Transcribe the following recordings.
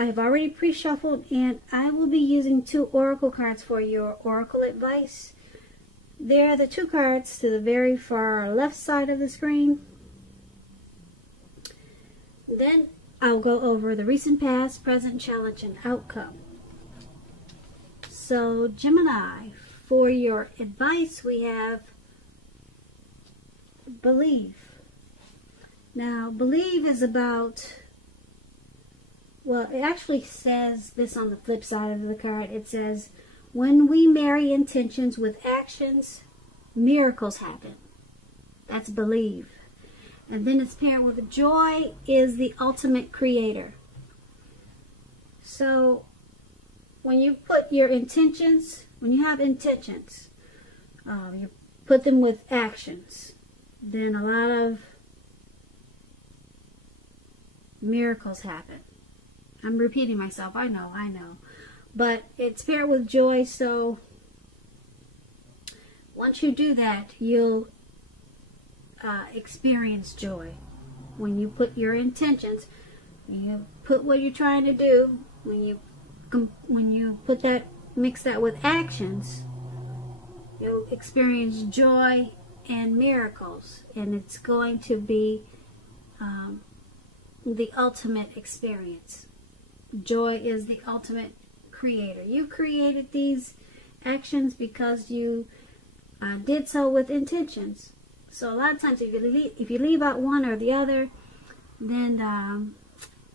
I have already pre-shuffled, and I will be using 2 oracle cards for your oracle advice. They're the 2 cards to the very far left side of the screen. Then I'll go over the recent, past, present, challenge, and outcome. So, Gemini, for your advice, we have believe. Now, believe is about, well, it actually says this on the flip side of the card. It says, when we marry intentions with actions, miracles happen. That's believe. And then it's paired with joy is the ultimate creator. So when you put your intentions, when you have intentions, you put them with actions, then a lot of miracles happen. I'm repeating myself, I know. But it's paired with joy, so once you do that, you'll experience joy. When you put your intentions, when you put what you're trying to do, when you put that, mix that with actions, you'll experience joy and miracles, and it's going to be the ultimate experience. Joy is the ultimate creator. You created these actions because you did so with intentions. So a lot of times if you leave out one or the other, then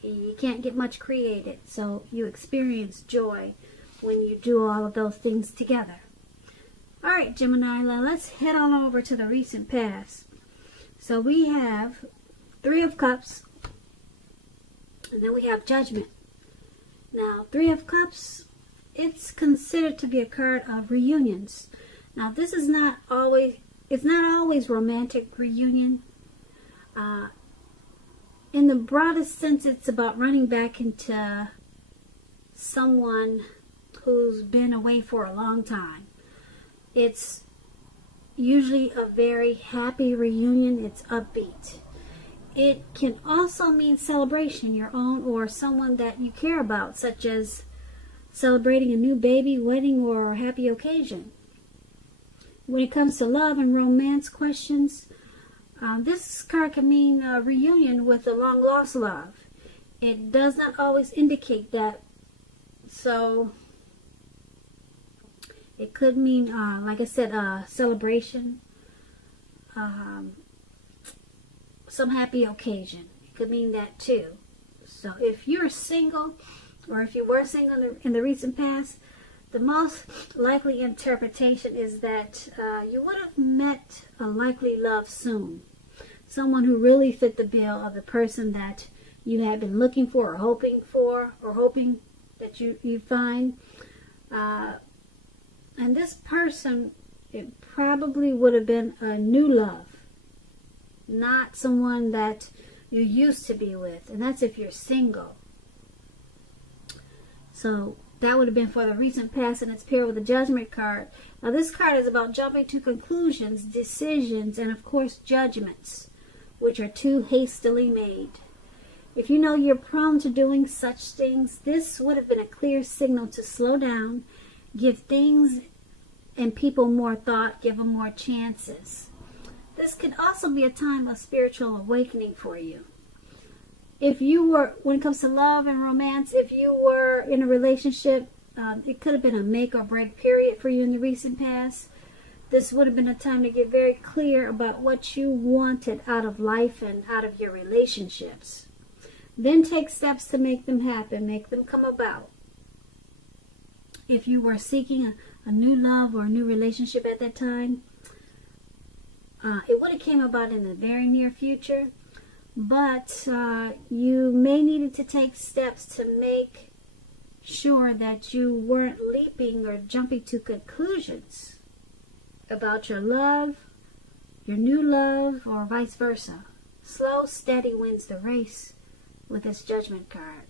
you can't get much created. So you experience joy when you do all of those things together. All right, Gemini, let's head on over to the recent past. So we have 3 of Cups, and then we have Judgment. Now, 3 of Cups, it's considered to be a card of reunions. Now, this is not always, it's not always romantic reunion. In the broadest sense, it's about running back into someone who's been away for a long time. It's usually a very happy reunion. It's upbeat. It can also mean celebration, your own or someone that you care about, such as celebrating a new baby, wedding, or a happy occasion. When it comes to love and romance questions, this card can mean a reunion with a long-lost love. It does not always indicate that. So it could mean, like I said, a celebration, some happy occasion. It could mean that too. So if you're single, or if you were single in the recent past, the most likely interpretation is that you would have met a likely love soon. Someone who really fit the bill of the person that you had been looking for, or hoping that you find. And this person, it probably would have been a new love, not someone that you used to be with. And that's if you're single. So that would have been for the recent past, and it's paired with the Judgment card. Now this card is about jumping to conclusions, decisions, and of course judgments, which are too hastily made. If you know you're prone to doing such things, this would have been a clear signal to slow down, give things and people more thought, give them more chances. This could also be a time of spiritual awakening for you. If you were, when it comes to love and romance, if you were in a relationship, it could have been a make or break period for you in the recent past. This would have been a time to get very clear about what you wanted out of life and out of your relationships. Then take steps to make them happen, make them come about. If you were seeking a new love or a new relationship at that time, it would have came about in the very near future. But you may needed to take steps to make sure that you weren't leaping or jumping to conclusions about your love, your new love, or vice versa. Slow, steady wins the race with this Judgment card.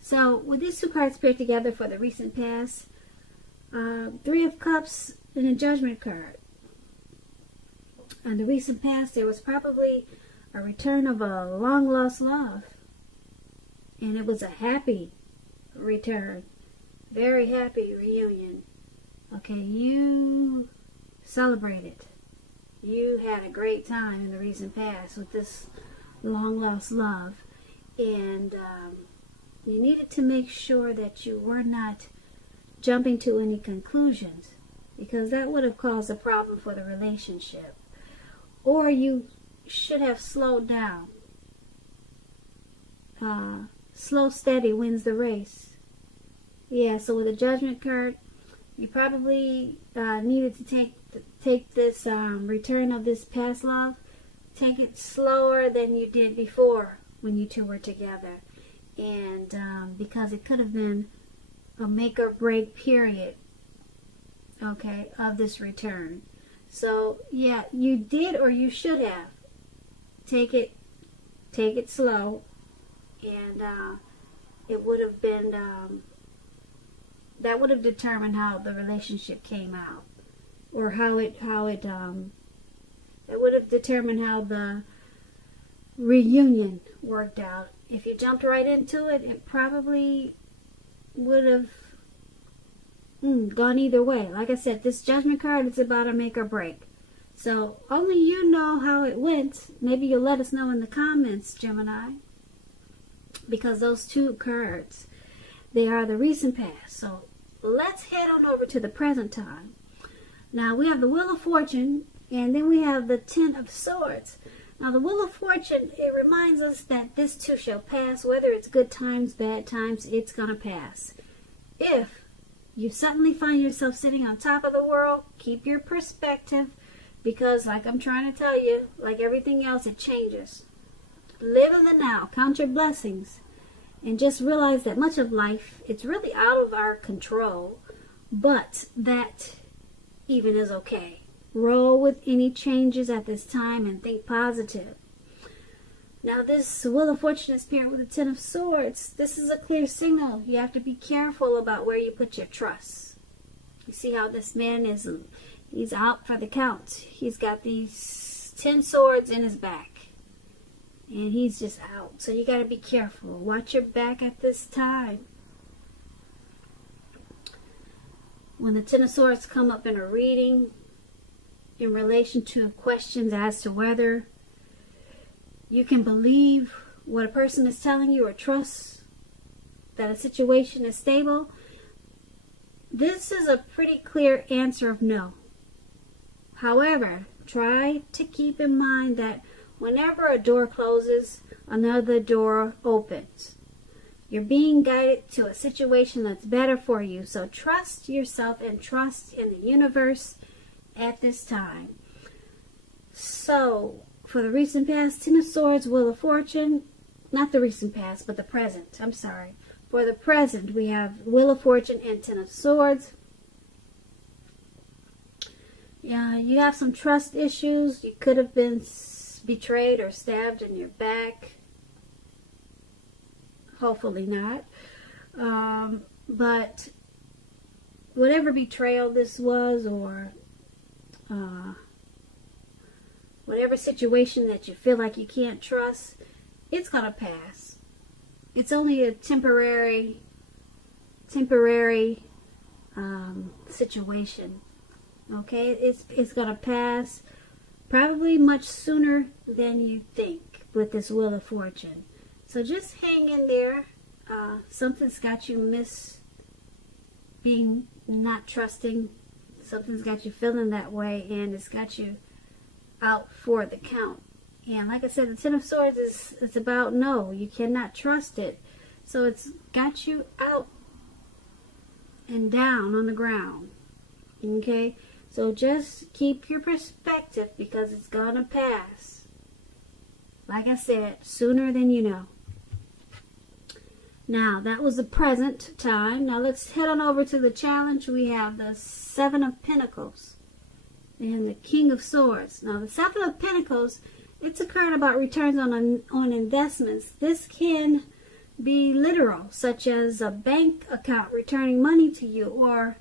So with these 2 cards paired together for the recent past, 3 of Cups and a Judgment card. In the recent past, there was probably a return of a long-lost love. And it was a happy return. Very happy reunion. Okay, you celebrated. You had a great time in the recent past with this long lost love. And you needed to make sure that you were not jumping to any conclusions, because that would have caused a problem for the relationship. Or you should have slowed down. Slow, steady wins the race. Yeah, so with the Judgment card, you probably needed to take this return of this past love, take it slower than you did before when you two were together. And because it could have been a make or break period, okay, of this return. So yeah, you did, or you should have take it slow, and it would have been that would have determined how the relationship came out, or it would have determined how the reunion worked out. If you jumped right into it, it probably would have gone either way. Like I said, this Judgment card is about a make or break. So only you know how it went. Maybe you'll let us know in the comments, Gemini. Because those two cards, they are the recent past. So let's head on over to the present time. Now we have the Wheel of Fortune, and then we have the Ten of Swords. Now the Wheel of Fortune, it reminds us that this too shall pass. Whether it's good times, bad times, it's going to pass. If you suddenly find yourself sitting on top of the world, keep your perspective, because like I'm trying to tell you, like everything else, it changes. Live in the now, count your blessings, and just realize that much of life, it's really out of our control, but that even is okay. Roll with any changes at this time and think positive. Now this Wheel of Fortune is paired with the Ten of Swords. This is a clear signal. You have to be careful about where you put your trust. You see how this man he's out for the count. He's got these 10 swords in his back. And he's just out. So you got to be careful. Watch your back at this time. When the Ten of Swords come up in a reading, in relation to questions as to whether you can believe what a person is telling you or trust that a situation is stable, this is a pretty clear answer of no. However, try to keep in mind that whenever a door closes, another door opens. You're being guided to a situation that's better for you. So trust yourself and trust in the universe at this time. So, for the recent past, Ten of Swords, Wheel of Fortune, not the recent past, but the present. I'm sorry. For the present, we have Wheel of Fortune and Ten of Swords. Yeah, you have some trust issues. You could have been betrayed or stabbed in your back. Hopefully not. But whatever betrayal this was, or whatever situation that you feel like you can't trust, it's going to pass. It's only a temporary situation. Okay? It's going to pass probably much sooner than you think with this Wheel of Fortune. So just hang in there. Something's got you being not trusting. Something's got you feeling that way, and it's got you out for the count. And like I said, the Ten of Swords it's about no. You cannot trust it. So it's got you out and down on the ground. Okay? So just keep your perspective, because it's going to pass. Like I said, sooner than you know. Now, that was the present time. Now, let's head on over to the challenge. We have the Seven of Pentacles and the King of Swords. Now, the Seven of Pentacles, it's a card about returns on investments. This can be literal, such as a bank account returning money to you, or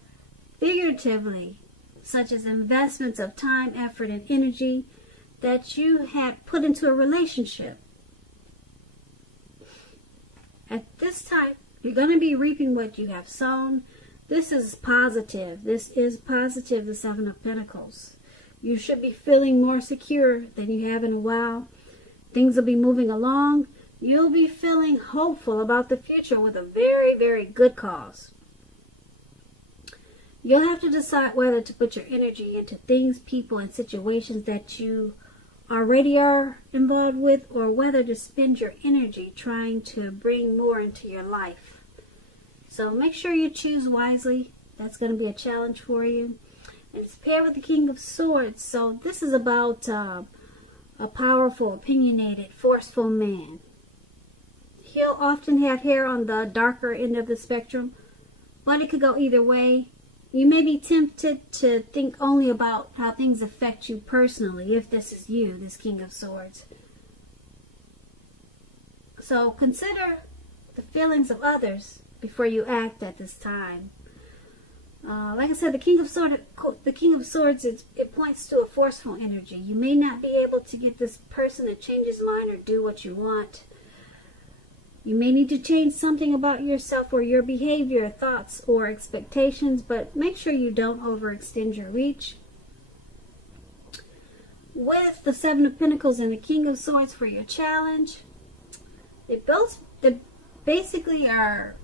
figuratively, such as investments of time, effort, and energy that you had put into a relationship. At this time, you're going to be reaping what you have sown. This is positive. This is positive, the Seven of Pentacles. You should be feeling more secure than you have in a while. Things will be moving along. You'll be feeling hopeful about the future with a very, very good cause. You'll have to decide whether to put your energy into things, people, and situations that you already are involved with, or whether to spend your energy trying to bring more into your life. So make sure you choose wisely. That's going to be a challenge for you. And it's paired with the King of Swords. So this is about a powerful, opinionated, forceful man. He'll often have hair on the darker end of the spectrum, but it could go either way. You may be tempted to think only about how things affect you personally, if this is you, this King of Swords. So consider the feelings of others before you act at this time. Like I said, the King of Swords, it points to a forceful energy. You may not be able to get this person to change his mind or do what you want. You may need to change something about yourself or your behavior, thoughts, or expectations, but make sure you don't overextend your reach. With the Seven of Pentacles and the King of Swords for your challenge, they basically are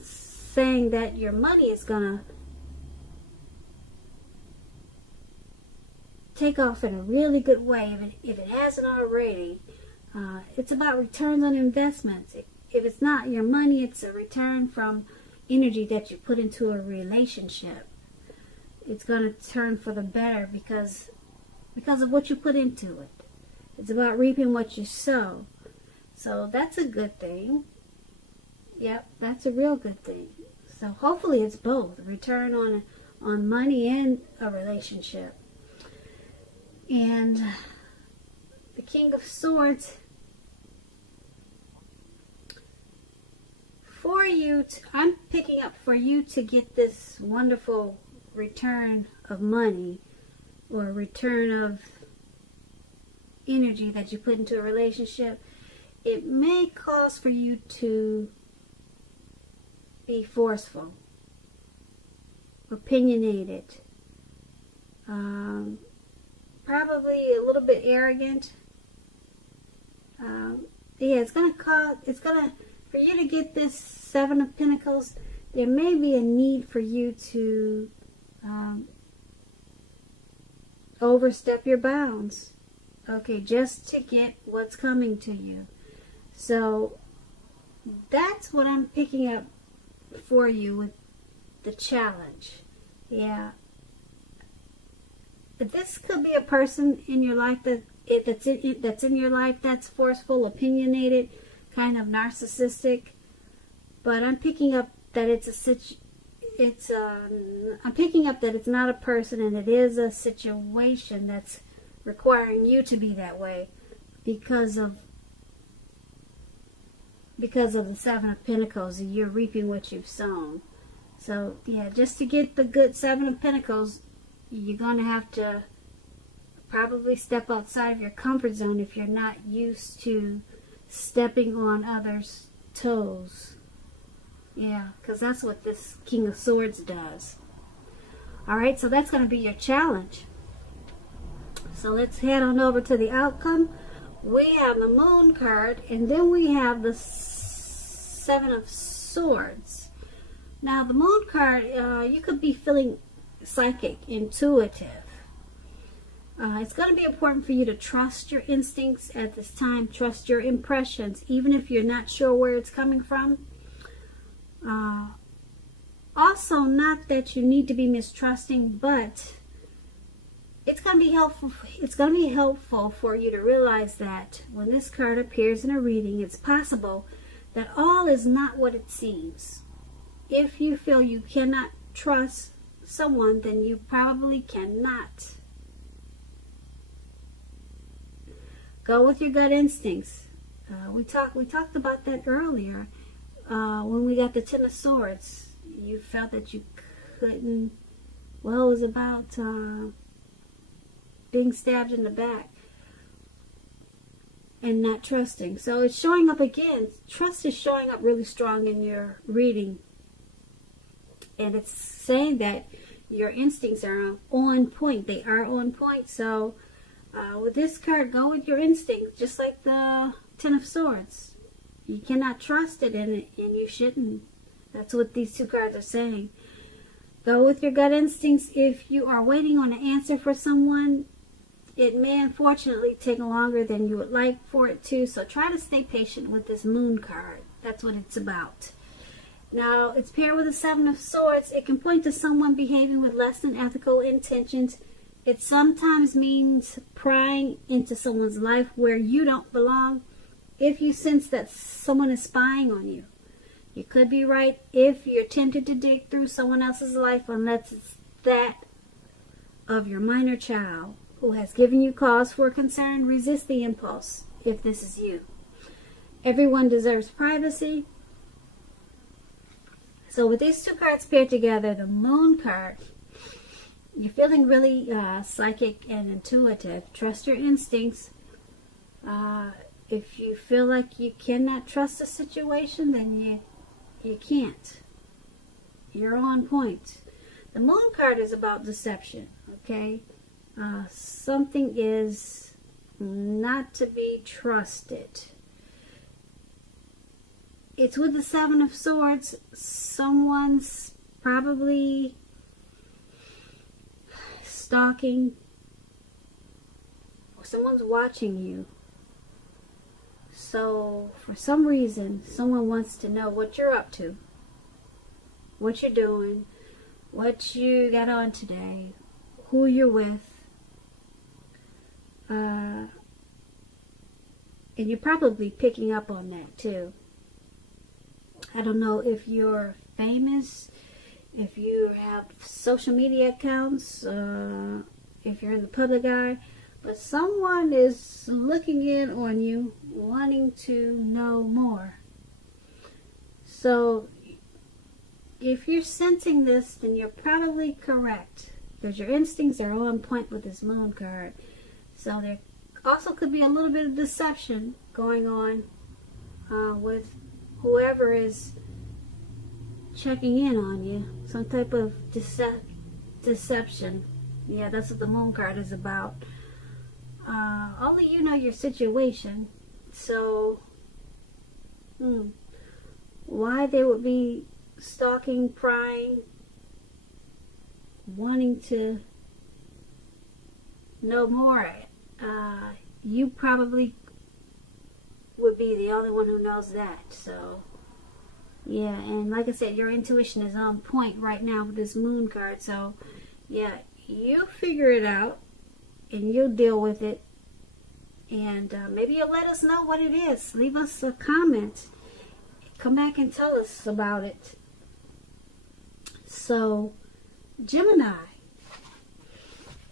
saying that your money is going to take off in a really good way if it hasn't already. It's about returns on investments. If it's not your money, it's a return from energy that you put into a relationship. It's going to turn for the better because of what you put into it. It's about reaping what you sow. So that's a good thing. Yep, that's a real good thing. So hopefully it's both. A return on money and a relationship. And the King of Swords, for you, I'm picking up for you to get this wonderful return of money or return of energy that you put into a relationship. It may cause for you to be forceful, opinionated, probably a little bit arrogant. Yeah, for you to get this Seven of Pentacles, there may be a need for you to overstep your bounds. Okay, just to get what's coming to you. So that's what I'm picking up for you with the challenge. Yeah. This could be a person in your life that's in your life that's forceful, opinionated, kind of narcissistic. But I'm picking up that I'm picking up that it's not a person, and it is a situation that's requiring you to be that way because of the Seven of Pentacles. You're reaping what you've sown. So yeah, just to get the good Seven of Pentacles, you're going to have to probably step outside of your comfort zone if you're not used to stepping on others' toes. Yeah, because that's what this King of Swords does. Alright, so that's going to be your challenge. So let's head on over to the outcome. We have the Moon card, and then we have the Seven of Swords. Now, the Moon card, you could be feeling psychic, intuitive. It's going to be important for you to trust your instincts at this time. Trust your impressions, even if you're not sure where it's coming from. Also, not that you need to be mistrusting, but it's going to be helpful. It's going to be helpful for you to realize that when this card appears in a reading, it's possible that all is not what it seems. If you feel you cannot trust someone, then you probably cannot. Go with your gut instincts. We talked about that earlier when we got the Ten of Swords. You felt that you couldn't. Well, it was about being stabbed in the back. and not trusting. So it's showing up again. Trust is showing up really strong in your reading. And it's saying that your instincts are on point. They are on point. So with this card, go with your instincts, just like the Ten of Swords. You cannot trust it, and you shouldn't. That's what these two cards are saying. Go with your gut instincts. If you are waiting on an answer for someone, it may unfortunately take longer than you would like for it to. So try to stay patient with this Moon card. That's what it's about. Now, it's paired with the Seven of Swords. It can point to someone behaving with less than ethical intentions. It sometimes means prying into someone's life where you don't belong. If you sense that someone is spying on you, you could be right if you're tempted to dig through someone else's life, unless it's that of your minor child who has given you cause for concern. Resist the impulse if this is you. Everyone deserves privacy. So with these two cards paired together, the Moon card, you're feeling really psychic and intuitive. Trust your instincts. If you feel like you cannot trust a situation, then you can't. You're on point. The Moon card is about deception, okay? Something is not to be trusted. It's with the Seven of Swords. Someone's probably stalking, or someone's watching you. So for some reason, someone wants to know what you're up to, what you're doing, what you got on today, who you're with. And you're probably picking up on that too. I don't know if you're famous, if you have social media accounts, if you're in the public eye, but someone is looking in on you, wanting to know more. So if you're sensing this, then you're probably correct, because your instincts are on point with this Moon card. So there also could be a little bit of deception going on with whoever is checking in on you. Some type of deception. Yeah, that's what the Moon card is about. Only you know your situation. So why they would be stalking, prying, wanting to know more, you probably would be the only one who knows that. So yeah, and like I said, your intuition is on point right now with this Moon card. So yeah, you figure it out and you'll deal with it, and maybe you'll let us know what it is. Leave us a comment, come back and tell us about it. So Gemini,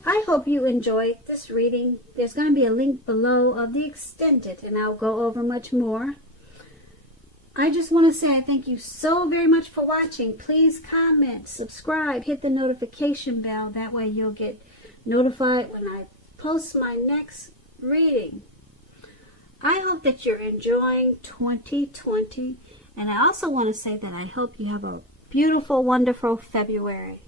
I hope you enjoyed this reading. There's going to be a link below of the extended, and I'll go over much more. I just want to say I thank you so very much for watching. Please comment, subscribe, hit the notification bell. That way you'll get notified when I post my next reading. I hope that you're enjoying 2020. And I also want to say that I hope you have a beautiful, wonderful February.